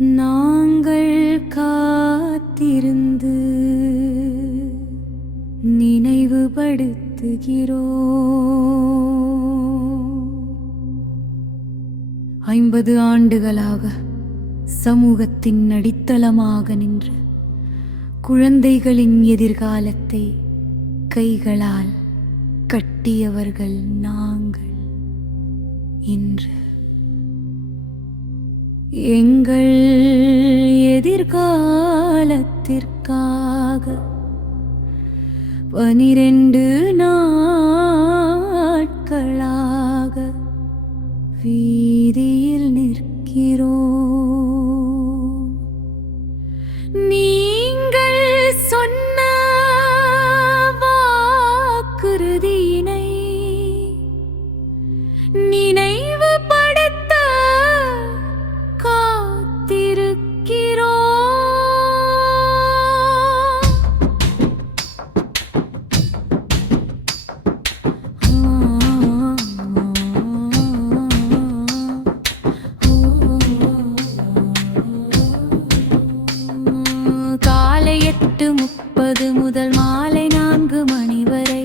நாங்கள் காத்திருந்து நினைவுபடுத்துகிறோம். 50 ஆண்டுகளாக சமூகத்தின் அடித்தளமாக நின்று குழந்தைகளின் எதிர்காலத்தை கைகளால் கட்டியவர்கள் நாங்கள். இன்று எங்கள் எதிர்காலத்திற்காக 12 நாட்களாக வீதியில் நிற்கிறோம். நீங்கள் சொன்ன வாக்குறுதியினை நினைவுபடுத்த காத்திருக்கிறோம். காலை 8:30 முதல் மாலை 4 மணி வரை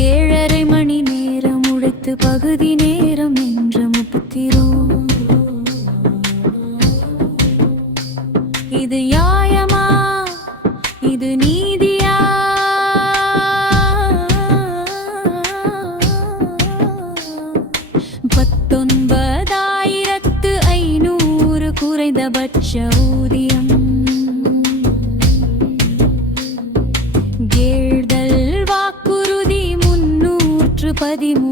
7.5 மணி நேரம் உழைத்து பகுதி நேரம் என்று முப்புகிறோம். இது நியாயமா? இது நீதியா? $19,500 குறைந்தபட்ச ஊதியம். தேர்தல் வாக்குறுதி 313.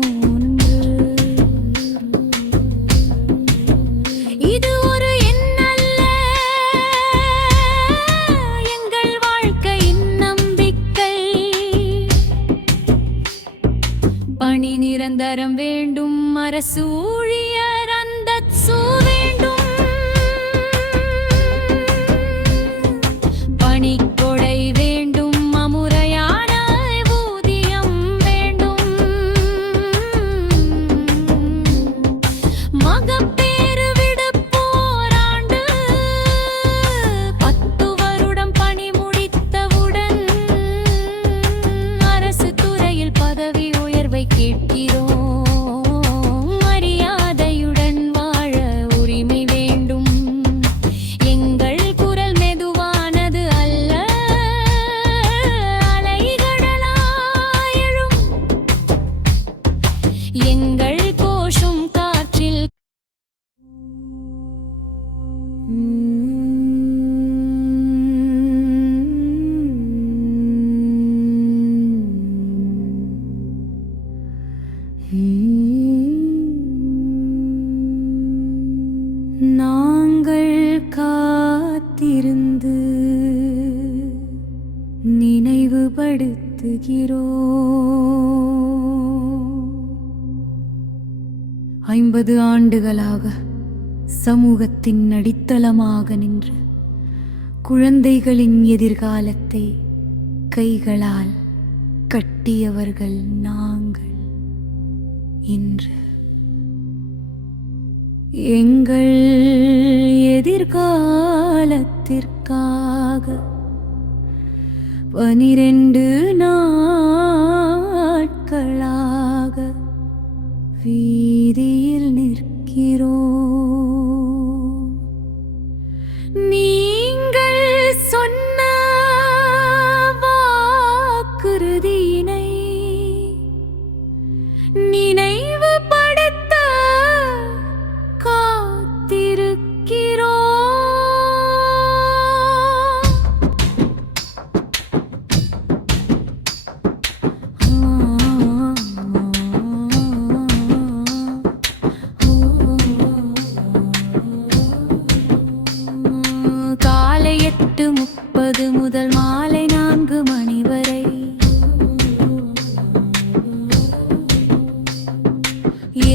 இது ஒரு எண்ணல்ல, எங்கள் வாழ்க்கையின் நம்பிக்கை. பணி நிரந்தரம் வேண்டும், அரசு ஊழியர் அந்தஸ்து வேண்டும். பணிக்கொடை வேண்டும், அமுறையான ஊதியம் வேண்டும். மகப்பேறு விடுப்போராண்டு 10 வருடம் பணி முடித்தவுடன் அரசு துறையில் பதவி உயர்வை கேட்கிறோம். மரியாதையுடன் வாழ உரிமை வேண்டும். எங்கள் குரல் மெதுவானது அல்ல, அலைகடலாயெழும் எங்கள் கோஷம் காற்றில். நாங்கள் காத்திருந்து நினைவுபடுத்துகிறோம். 50 ஆண்டுகளாக சமூகத்தின் அடித்தளமாக நின்று குழந்தைகளின் எதிர்காலத்தை கைகளால் கட்டியவர்கள் நாங்கள். இன்று எங்கள் எதிர்காலத்திற்காக 12 நாட்களாக வீதியில் நிற்கிறோம். நீங்கள் சொன்ன வாக்குறுதியினை நினைவுபடுத்த காத்திருக்கிறோம். காலை 8:30 முதல் மாலை 4 மணி வரை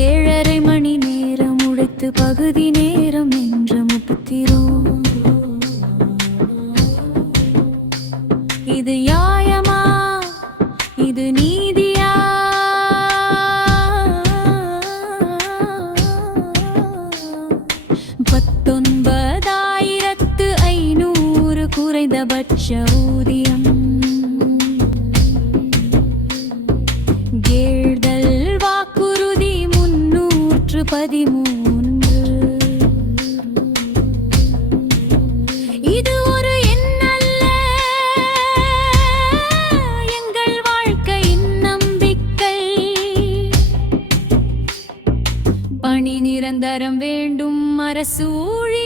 7.5 மணி நேரம் உழைத்து பகுதி நேரம் என்று முப்புகிறோம். இது நியாயமா? இது நீதியா? 13. இது ஒரு எண்ணல்ல, எங்கள் வாழ்க்கையின் நம்பிக்கை. பணி நிரந்தரம் வேண்டும், அரசு ஊழியர்